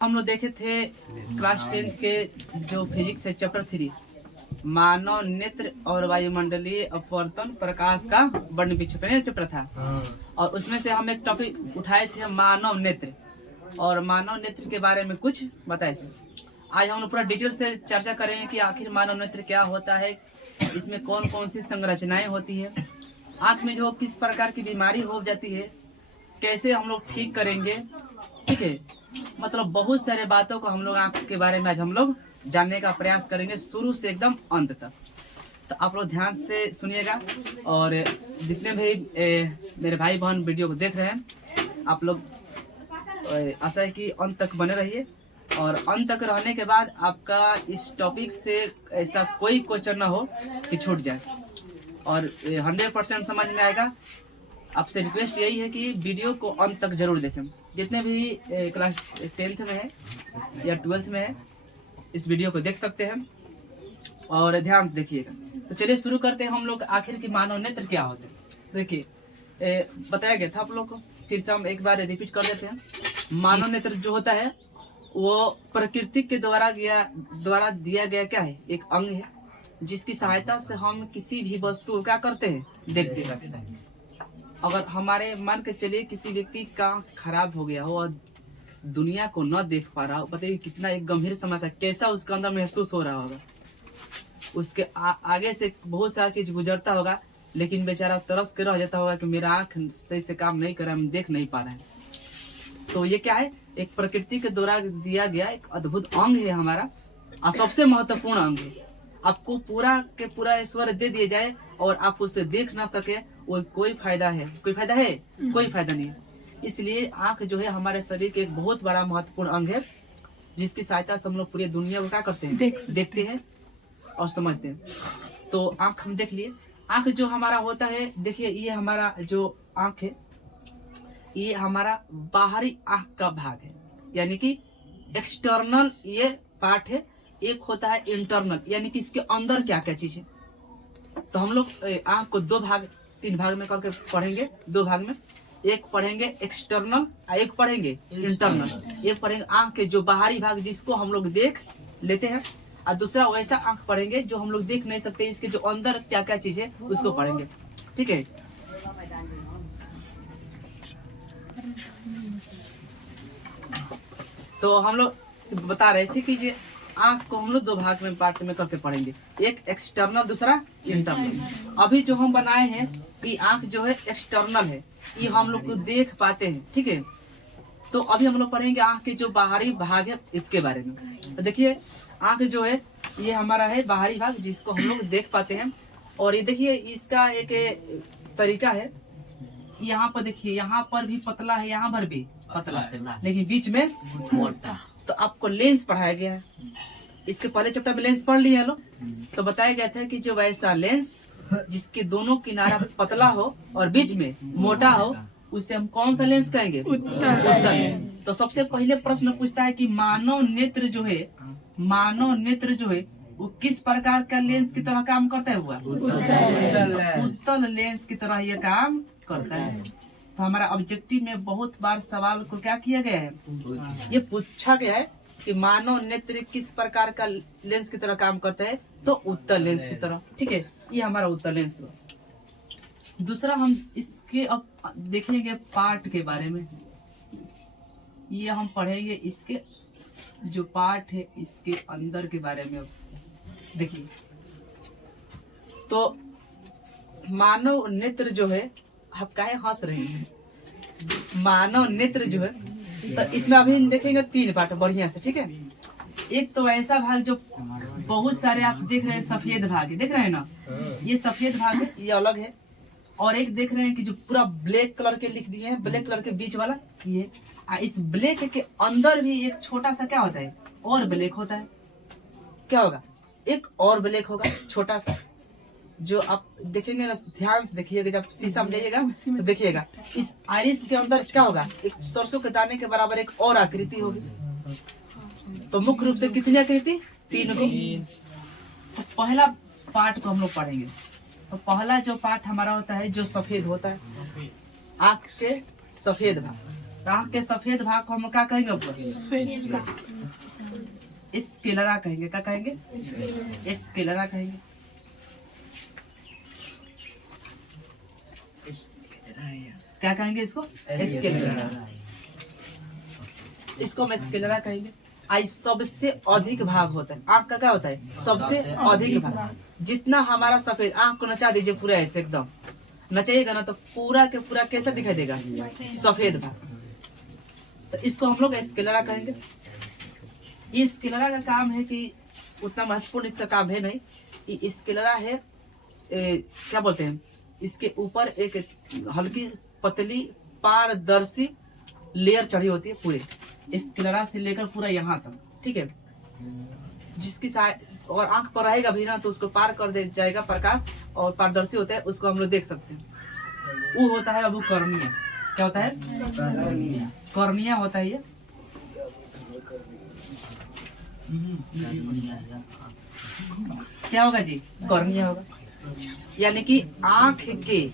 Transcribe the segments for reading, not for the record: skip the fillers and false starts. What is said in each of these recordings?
हम लोग देखे थे क्लास 10 के जो फिजिक्स है चैप्टर 3 मानव नेत्र और वायुमंडलीय अपवर्तन प्रकाश का वर्ण विक्षेपण चैप्टर था। और उसमें से हम एक टॉपिक उठाए थे मानव नेत्र, और मानव नेत्र के बारे में कुछ बताए थे। आज हम लोग पूरा डिटेल से चर्चा करेंगे कि आखिर मानव नेत्र क्या होता है, इसमें कौन कौन सी संरचनाएं होती है, आँख में जो किस प्रकार की बीमारी हो जाती है, कैसे हम लोग ठीक करेंगे। ठीक है, मतलब बहुत सारे बातों को हम लोग आँख के बारे में आज हम लोग जानने का प्रयास करेंगे शुरू से एकदम अंत तक। तो आप लोग ध्यान से सुनिएगा, और जितने भी मेरे भाई बहन वीडियो को देख रहे हैं, आप लोग आशा है कि अंत तक बने रहिए। और अंत तक रहने के बाद आपका इस टॉपिक से ऐसा कोई क्वेश्चन ना हो कि छूट जाए, और 100% समझ में आएगा। आपसे रिक्वेस्ट यही है कि वीडियो को अंत तक जरूर देखें। जितने भी क्लास 10th में है या 12th में है, इस वीडियो को देख सकते हैं और ध्यान से देखिएगा। तो चलिए शुरू करते हैं हम लोग आखिर की मानव नेत्र क्या होते हैं। देखिए बताया गया था आप लोग को, फिर से हम एक बार रिपीट कर देते हैं। मानव नेत्र जो होता है वो प्रकृति के द्वारा दिया गया क्या है, एक अंग है, जिसकी सहायता से हम किसी भी वस्तु को क्या करते हैं, देखते हैं। अगर हमारे मान के चलिए किसी व्यक्ति का खराब हो गया हो और दुनिया को न देख पा रहा हो, बताइए कितना एक गंभीर समस्या, कैसा उसके अंदर महसूस हो रहा होगा। उसके आगे से बहुत सारा चीज गुजरता होगा, लेकिन बेचारा तरस के रह जाता होगा कि मेरा आँख सही से काम नहीं कर रहा है, हम देख नहीं पा रहे हैं। तो ये क्या है, एक प्रकृति के द्वारा दिया गया एक अद्भुत अंग है हमारा, और सबसे महत्वपूर्ण अंग है। आपको पूरा के पूरा ऐश्वर्य दे दिया जाए और आप उसे देख ना सके, वो कोई फायदा है? कोई फायदा है? कोई फायदा नहीं है। इसलिए आंख जो है हमारे शरीर के एक बहुत बड़ा महत्वपूर्ण अंग है, जिसकी सहायता से हम लोग पूरी दुनिया को क्या करते हैं, देखते हैं और समझते हैं। तो आंख हम देख लिए। आंख जो हमारा होता है, देखिए ये हमारा जो आंख है, ये हमारा बाहरी आंख का भाग है, यानी कि एक्सटर्नल ये पार्ट है। एक होता है इंटरनल, यानी कि इसके अंदर क्या क्या चीज है। तो हम लोग आंख को 3 भाग में करके पढ़ेंगे। 2 भाग में, एक पढ़ेंगे एक्सटर्नल, एक पढ़ेंगे इंटरनल। एक पढ़ेंगे आंख के जो बाहरी भाग जिसको हम लोग देख लेते हैं, और दूसरा वैसा आंख पढ़ेंगे जो हम लोग देख नहीं सकते, इसके जो अंदर क्या क्या चीज है उसको पढ़ेंगे। ठीक है, तो हम लोग बता रहे थे कि ये आंख को हम लोग 2 भाग में पार्ट में करके पढ़ेंगे, एक एक्सटर्नल, दूसरा इंटरनल। अभी जो हम बनाए हैं कि आंख जो है एक्सटर्नल है, ये हम लोग को देख पाते हैं। ठीक है, तो अभी हम लोग पढ़ेंगे आंख के जो बाहरी भाग है इसके बारे में। तो देखिए आंख जो है ये हमारा है बाहरी भाग, जिसको हम लोग देख पाते हैं। और ये देखिए इसका एक तरीका है, यहाँ पर देखिए, यहाँ पर भी पतला है, यहाँ पर भी पतला है, लेकिन बीच में मोटा। तो आपको लेंस पढ़ाया गया है, इसके पहले चैप्टर में लेंस पढ़ लिए हैं लोग। तो बताया गया था कि जो वैसा लेंस जिसके दोनों किनारा पतला हो और बीच में मोटा हो, उसे हम कौन सा लेंस कहेंगे, उत्तल लेंस। तो सबसे पहले प्रश्न पूछता है कि मानव नेत्र जो है वो किस प्रकार का लेंस की तरह काम करता है, हुआ उत्तल लेंस की तरह ये काम करता है। तो हमारा ऑब्जेक्टिव में बहुत बार सवाल को क्या किया गया है, ये पूछा गया है कि मानव नेत्र किस प्रकार का लेंस की तरह काम करता है, तो उत्तल लेंस की तरह। ठीक है, ये हमारा उत्तल लेंस हुआ। दूसरा हम इसके अब देखेंगे पार्ट के बारे में। ये हम पढ़ेंगे इसके जो पार्ट है इसके अंदर के बारे में। देखिए, तो मानव नेत्र जो है, आप काहे हंस रहे हैं, मानव नेत्र जो है, तो इसमें अभी देखेंगे 3 पार्ट बढ़िया से। ठीक है, एक तो ऐसा भाग जो बहुत सारे आप देख रहे हैं, सफेद भाग है, देख रहे हैं ना, ये सफेद भाग है, ये अलग है। और एक देख रहे हैं कि जो पूरा ब्लैक कलर के लिख दिए हैं, ब्लैक कलर के बीच वाला ये। इस ब्लैक के अंदर भी एक छोटा सा क्या होता है, और ब्लैक होता है। क्या होगा, एक और ब्लैक होगा छोटा सा, जो आप देखेंगे ना, ध्यान से देखिएगा, जब शीशा में जाइएगा तो देखिएगा इस आइरिस के अंदर क्या होगा, एक सरसों के दाने के बराबर एक और आकृति होगी। तो मुख्य रूप से कितनी आकृति, 3 होगी। तो पहला पार्ट को हम लोग पढ़ेंगे। तो पहला जो पार्ट हमारा होता है, जो सफेद होता है, आँख से सफेद भाग, आँख के सफेद भाग को हम क्या कहेंगे ऊपर? स्क्लेरा कहेंगे। क्या कहेंगे? स्क्लेरा कहेंगे। क्या कहेंगे इसको? स्क्लेरा। इसको हम स्क्लेरा कहेंगे। आई सबसे अधिक भाग होता है आँख का। क्या होता है? सबसे अधिक भाग। जितना हमारा सफेद, आँख को नचा दीजिए पूरा ऐसे एकदम नचाइएगा ना तो पूरा के पूरा कैसा दिखाई देगा? सफेद भाग। तो इसको हम लोग स्क्लेरा कहेंगे। इस स्क्लेरा का काम है कि उतना महत्वपूर्ण इसका काम है नहीं। ये स्क्लेरा है क्या बोलते हैं, इसके ऊपर एक हल्की पतली पारदर्शी लेयर चढ़ी होती है पूरे स्क्लेरा से लेकर पूरा यहाँ तक, ठीक है। जिसकी और आंख पर रहेगा भी ना तो उसको पार कर दे जाएगा प्रकाश और पारदर्शी होता है, उसको हम लोग देख सकते हैं। वो होता है अब वो कॉर्निया। क्या होता है? कॉर्निया होता है ये। क्या होगा जी? कॉर्निया होगा। यानी कि आंख के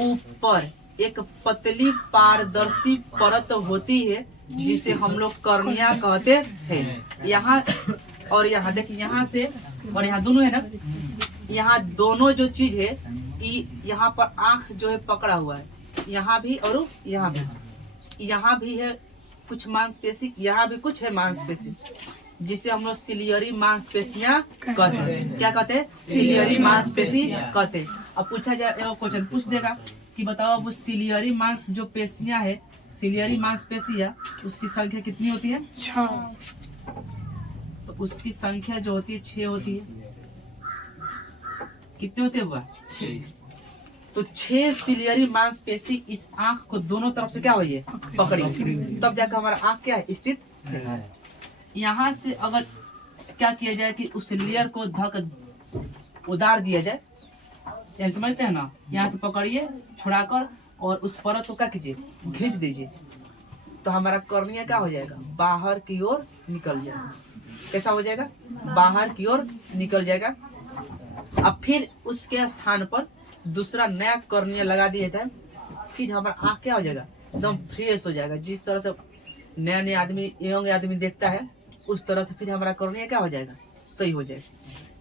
ऊपर एक पतली पारदर्शी परत होती है जिसे हम लोग कॉर्निया कहते हैं। यहाँ और यहाँ देखिए, यहाँ से और यहाँ दोनों है ना, यहाँ दोनों जो चीज है यहाँ पर आंख जो है पकड़ा हुआ है, यहाँ भी और यहाँ भी। यहाँ भी है कुछ मांसपेशी, यहाँ भी कुछ है मांसपेशी जिसे हम लोग सिलियरी मांसपेशियां कहते हैं। क्या कहते हैं? सिलियरी मांसपेशी कहते हैं। अब पूछा जाए, क्वेश्चन पूछ देगा कि बताओ वो सिलियरी मांस जो पेशियां है, सिलियरी मांसपेशियां, उसकी संख्या कितनी होती है? 6। तो उसकी संख्या जो होती है 6 होती है। कितने होते हैं? 6। तो 6 सिलियरी मांसपेशी इस आंख को दोनों तरफ से क्या हुई है? पकड़ी, तब जाकर हमारा आंख क्या है? स्थित है। यहाँ से अगर क्या किया जाए कि उस लेयर को धक उतार दिया जाए, यानी समझते हैं ना, यहाँ से पकड़िए छुड़ाकर और उस परत को क्या कीजिए? खींच दीजिए, तो हमारा कॉर्निया क्या हो जाएगा? बाहर की ओर निकल जाएगा। कैसा हो जाएगा? बाहर की ओर निकल जाएगा। अब फिर उसके स्थान पर दूसरा नया कॉर्निया लगा दिया जाता है, फिर हमारा आँख क्या हो जाएगा? एकदम फ्रेश हो जाएगा। जिस तरह से नया नया आदमी, यंग आदमी देखता है, उस तरह से फिर हमारा कॉर्निया क्या हो जाएगा? सही हो जाएगा।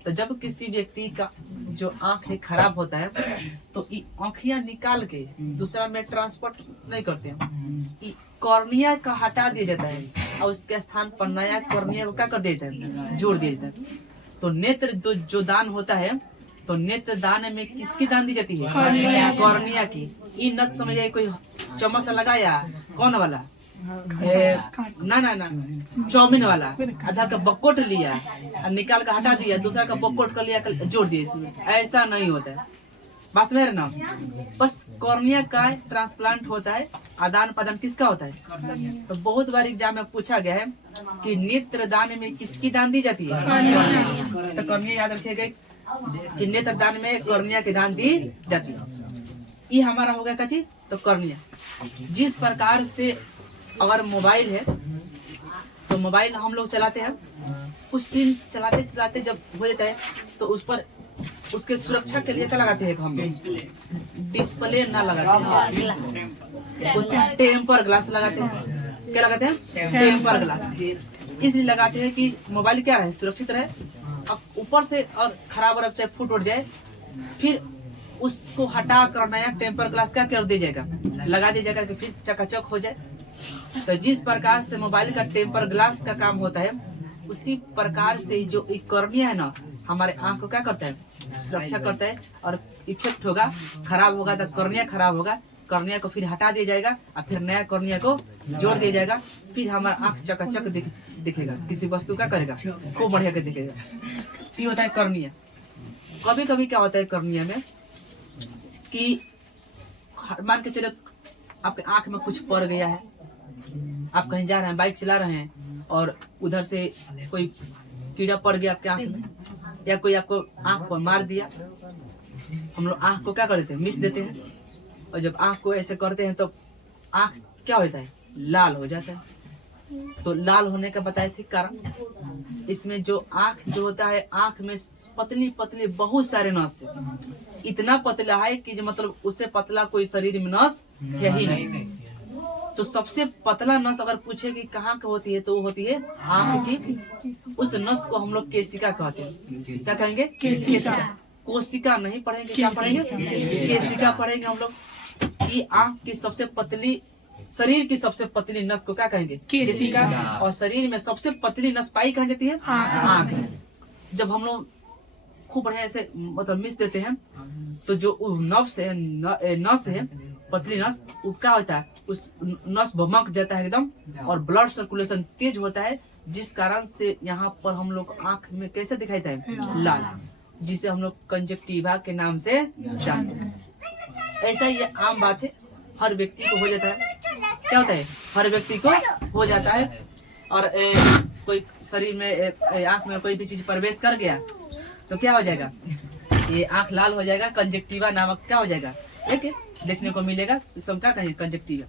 तो जब किसी व्यक्ति का जो आँख है खराब होता है तो आँखियां निकाल के दूसरा में ट्रांसपोर्ट नहीं करते हैं, कॉर्निया का हटा दिया जाता है और उसके स्थान पर नया कॉर्निया को क्या कर दिया जाता है? जोड़ दिया जाता है। तो नेत्र जो दान होता है, तो नेत्र दान में किसकी दान दी जाती है? कॉर्निया की। ये न समझ आए कोई चम्मच लगाया, कौन वाला? ना चाउमीन वाला आधा का बकोट लिया और निकाल कर हटा दिया, दूसरा का बकोट कर लिया, जोड़ दिया। ऐसा नहीं होता है। बस मेरे नाम बस कॉर्निया का ट्रांसप्लांट होता है। आदान प्रदान किसका होता है? तो बहुत बार एग्जाम में पूछा गया है कि नेत्र दान में किसकी दान दी जाती है? तो कॉर्निया याद रखिएगा कि नेत्र दान में कॉर्निया की दान दी जाती है। ये हमारा हो गया कची। तो कॉर्निया जिस प्रकार से अगर मोबाइल है तो मोबाइल हम लोग चलाते हैं, कुछ दिन चलाते चलाते जब हो जाता है तो उस पर उसके सुरक्षा के लिए क्या लगाते हैं हम लोग? डिस्प्ले ना लगाते हैं, उसमें टेम्पर ग्लास लगाते हैं। क्या लगाते हैं? Temper glass. इसलिए लगाते हैं कि मोबाइल क्या रहे? सुरक्षित रहे। अब ऊपर से और खराब और चाहे फूट उठ जाए, फिर उसको हटा कर नया टेम्पर ग्लास क्या कर दिया जाएगा? लगा दिया जाएगा कि फिर चकाचक हो जाए। तो जिस प्रकार से मोबाइल का टेम्पर ग्लास का काम होता है, उसी प्रकार से जो कॉर्निया है ना, हमारे आंख को क्या करता है? सुरक्षा करता है। और इफेक्ट होगा, खराब होगा तो कॉर्निया खराब होगा, कॉर्निया को फिर हटा दिया जाएगा और फिर नया कॉर्निया को जोड़ दिया जाएगा। फिर हमारा आंख चकाचक दिखेगा, किसी वस्तु का करेगा, खूब बढ़िया के दिखेगा। ये होता है कॉर्निया। कभी कभी क्या होता है कॉर्निया में कि मान के चलो आपके आंख में कुछ पड़ गया है, आप कहीं जा रहे हैं, बाइक चला रहे हैं और उधर से कोई कीड़ा पड़ गया आपके आंख में, या कोई आपको आंख पर मार दिया। हम लोग आंख को क्या कर देते हैं? मिस देते हैं। और जब आंख को ऐसे करते हैं तो आंख क्या होता है? लाल हो जाता है। तो लाल होने का बताए थे कारण। इसमें जो आंख जो होता है, आंख में पतली पतली बहुत सारे नस है। इतना पतला है कि जो मतलब उससे पतला कोई शरीर में नस है ही नहीं। तो सबसे पतला नस अगर पूछे कि कहाँ का होती है तो वो होती है आँख की। उस नस को हम लोग केशिका कहते हैं। क्या कहेंगे? केशिका। कोशिका नहीं पढ़ेंगे, क्या पढ़ेंगे? केशिका पढ़ेंगे हम लोग। कि आँख की सबसे पतली, शरीर की सबसे पतली नस को क्या कहेंगे? केशिका। और शरीर में सबसे पतली नस पाई कहाँ जाती है? आँख। जब हम लोग खूब बढ़िया ऐसे मतलब मिस देते हैं तो जो नस है, नस है पतली नस, वो क्या होता है? उस नस भमक जाता है एकदम, और ब्लड सर्कुलेशन तेज होता है, जिस कारण से यहाँ पर हम लोग आँख में कैसे दिखाई देता है? लाल, जिसे हम लोग कंजक्टिवा के नाम से जानते हैं। ऐसा ये आम बात है, हर व्यक्ति को हो जाता है। क्या होता है? हर व्यक्ति को हो जाता है। और कोई शरीर में आँख में कोई भी चीज प्रवेश कर गया तो क्या हो जाएगा? ये आँख लाल हो जाएगा, कंजक्टिवा नामक क्या हो जाएगा? एक देखने को मिलेगा, सब क्या कहेंगे? कंजक्टिवा।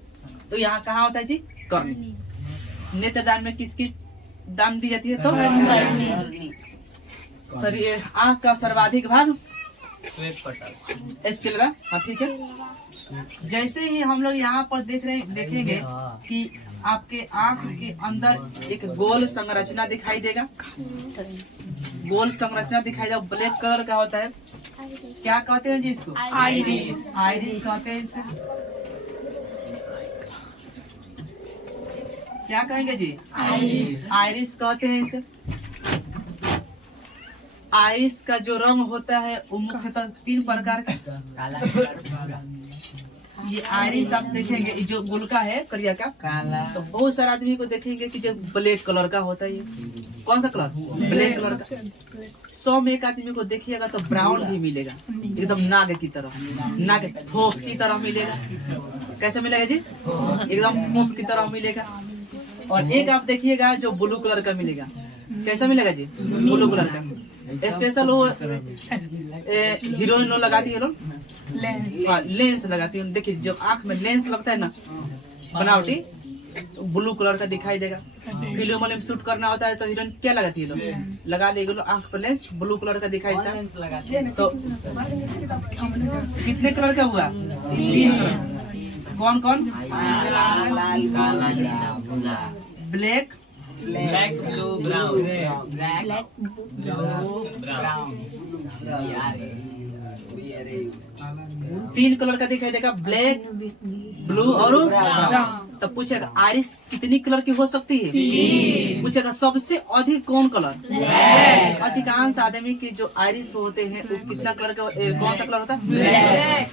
तो यहाँ कहाँ होता है जी? कर्णी। नेत्रदान में किसकी दान दी जाती है? तो शरीर आँख का सर्वाधिक भाग स्क्लेरा। हाँ ठीक है। जैसे ही हम लोग यहाँ पर देखेंगे कि आपके आँख के अंदर एक गोल संरचना दिखाई देगा, गोल संरचना दिखाई देगा, ब्लैक कलर का होता है। क्या कहते हैं जी इसको? आइरिस। आइरिस कहते हैं इसे। क्या कहेंगे जी? आइरिस। आइरिस कहते हैं इसे। आइरिस का जो रंग होता है वो मुख्यतः 3 प्रकार का। ये आइरिस आप देखेंगे, जो गुलका है करिया का काला, तो बहुत सारे आदमी को देखेंगे कि जो ब्लैक कलर का होता है। ये कौन सा कलर? ब्लैक कलर का। 100 में एक आदमी को देखिएगा तो ब्राउन भी मिलेगा, एकदम नाग की तरह, नाग फोक की तरह मिलेगा। कैसे मिलेगा जी? एकदम फोक की तरह मिलेगा। और एक आप देखिएगा जो ब्लू कलर का मिलेगा। कैसा मिलेगा जी? ब्लू कलर का। स्पेशल वो हीरोइन लगाती है लोग, लेंस लगाती है। देखिए जो आंख में लेंस लगता है ना बनावटी, ब्लू कलर का दिखाई देगा। फिल्म में शूट करना होता है तो हीरोइन क्या लगाती है? लोग लगा लेगी लोग आंख पर लेंस, ब्लू कलर का दिखाई देता है। तो कितने कलर का हुआ? 3 कलर। कौन कौन? Black, black, blue, brown. Black, blue, brown. 3 colour का दिखाई देगा, ब्लैक, ब्लू और ब्राउन। तब पूछेगा आइरिस कितनी कलर की हो सकती है? पूछेगा सबसे अधिक कौन कलर? अधिकांश आदमी के जो आइरिस होते हैं वो कितना कलर का, कौन सा कलर होता है? ब्लैक।